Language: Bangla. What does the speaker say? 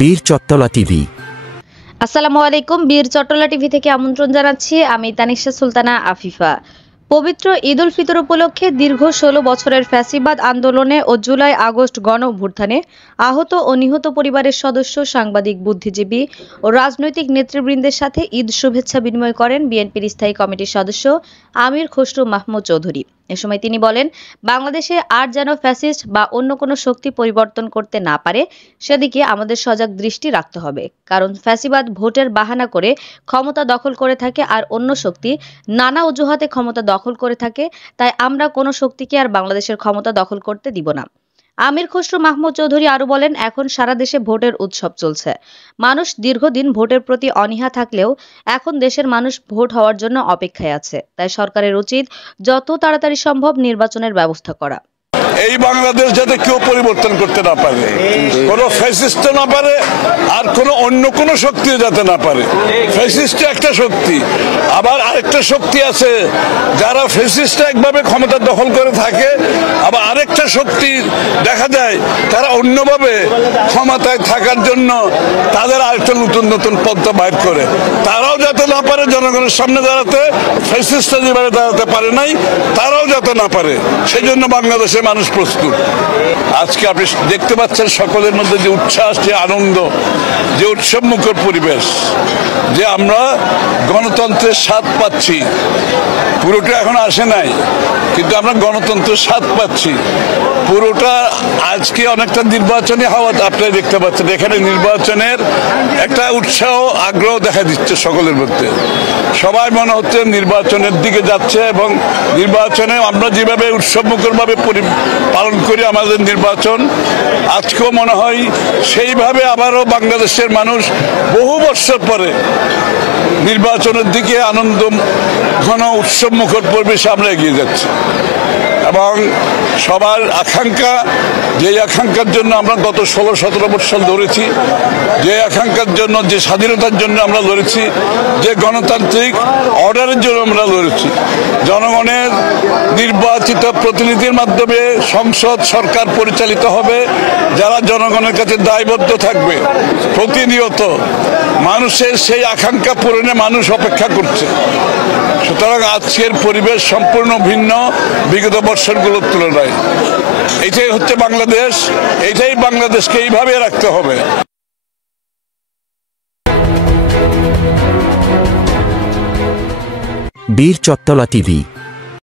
বীর চট্টলা টিভি। আসসালামু আলাইকুম। বীর চট্টলা টিভি থেকে আমন্ত্রণ জানাচ্ছি আমি তানিশা সুলতানা আফিফা। পবিত্র ঈদ উল ফিতর উপলক্ষে দীর্ঘ ১৬ বছরের ফ্যাসিবাদ আন্দোলনে ও জুলাই আগস্ট গণ অভ্যুত্থানে আহত ও নিহত পরিবারের সদস্য, সাংবাদিক, বুদ্ধিজীবী ও রাজনৈতিক নেতৃবৃন্দের সাথে ঈদ শুভেচ্ছা বিনিময় করেন বিএনপির স্থায়ী কমিটির সদস্য আমির খসরু মাহমুদ চৌধুরী। এ সময় তিনি বলেন, বাংলাদেশে আর যেন ফ্যাসিস্ট বা অন্য কোনো শক্তি পরিবর্তন করতে না পারে সেদিকে আমাদের সজাগ দৃষ্টি রাখতে হবে। কারণ ফ্যাসিবাদ ভোটের বাহানা করে ক্ষমতা দখল করে থাকে আর অন্য শক্তি নানা অজুহাতে ক্ষমতা দখল করে থাকে। তাই আমরা কোনো শক্তিকে আর বাংলাদেশের ক্ষমতা দখল করতে দিব না। আমির খসরু মাহমুদ চৌধুরী আরো বলেন, এখন সারা দেশে ভোটের উৎসব চলছে। মানুষ দীর্ঘদিন ভোটের প্রতি অনীহা থাকলেও এখন দেশের মানুষ ভোট হওয়ার জন্য অপেক্ষায় আছে। তাই সরকারের উচিত যত তাড়াতাড়ি সম্ভব নির্বাচনের ব্যবস্থা করা। এই বাংলাদেশ যাতে কেউ পরিবর্তন করতে না পারে, কোনো ফ্যাসিস্ট না পারে, আর কোনো অন্য কোনো শক্তিও যাতে না পারে। ফ্যাসিস্ট একটা শক্তি, আবার আরেকটা শক্তি আছে যারা ফ্যাসিস্ট একভাবে ক্ষমতা দখল করে থাকে, আবার আরেকটা শক্তি দেখা যায় তারা অন্যভাবে ক্ষমতায় থাকার জন্য তাদের আরেকটা নতুন নতুন পন্থা বাইর করে। তারাও যাতে না পারে জনগণের সামনে দাঁড়াতে, ফ্যাসিস্টরা যেভাবে দাঁড়াতে পারে নাই তারাও যাতে না পারে, সেই জন্য বাংলাদেশের মানুষ প্রস্তুত। আজকে আপনি দেখতে পাচ্ছেন সকলের মধ্যে যে উচ্ছ্বাস, যে আনন্দ, যে উৎসবমুখর পরিবেশ, যে আমরা গণতন্ত্রের স্বাদ পাচ্ছি। পুরোটা এখন আসে নাই, কিন্তু আমরা গণতন্ত্রের স্বাদ পাচ্ছি। পুরোটা আজকে অনেকটা নির্বাচনী হাওয়া আপনারা দেখতে পাচ্ছেন। এখানে নির্বাচনের একটা উৎসাহ, আগ্রহ দেখা দিচ্ছে সকলের মধ্যে। সবাই মনে হচ্ছে নির্বাচনের দিকে যাচ্ছে, এবং নির্বাচনে আমরা যেভাবে উৎসবমুখরভাবে পালন করি আমাদের নির্বাচন, আজকেও মনে হয় সেইভাবে আবারও বাংলাদেশের মানুষ বহু বছর পরে নির্বাচনের দিকে আনন্দ ঘন উৎসবমুখর পরিবেশে আমরা এগিয়ে যাচ্ছি। এবং সবার আকাঙ্ক্ষা, যে আকাঙ্ক্ষার জন্য আমরা গত 16-17 বছর লড়েছি, যে আকাঙ্ক্ষার জন্য, যে স্বাধীনতার জন্য আমরা লড়েছি, যে গণতান্ত্রিক অর্ডারের জন্য আমরা লড়েছি, জনগণের নির্বাচিত প্রতিনিধির মাধ্যমে সংসদ সরকার পরিচালিত হবে, যারা জনগণের কাছে দায়বদ্ধ থাকবে। প্রতিনিয়ত মানুষের সেই আকাঙ্ক্ষা পূরণে মানুষ অপেক্ষা করছে। সুতরাং আজকের পরিবেশ সম্পূর্ণ ভিন্ন বিগত বছরগুলোর তুলনায়। এটাই হচ্ছে বাংলাদেশ, এটাই বাংলাদেশকে এইভাবে রাখতে হবে। বীর চট্টলা টিভি।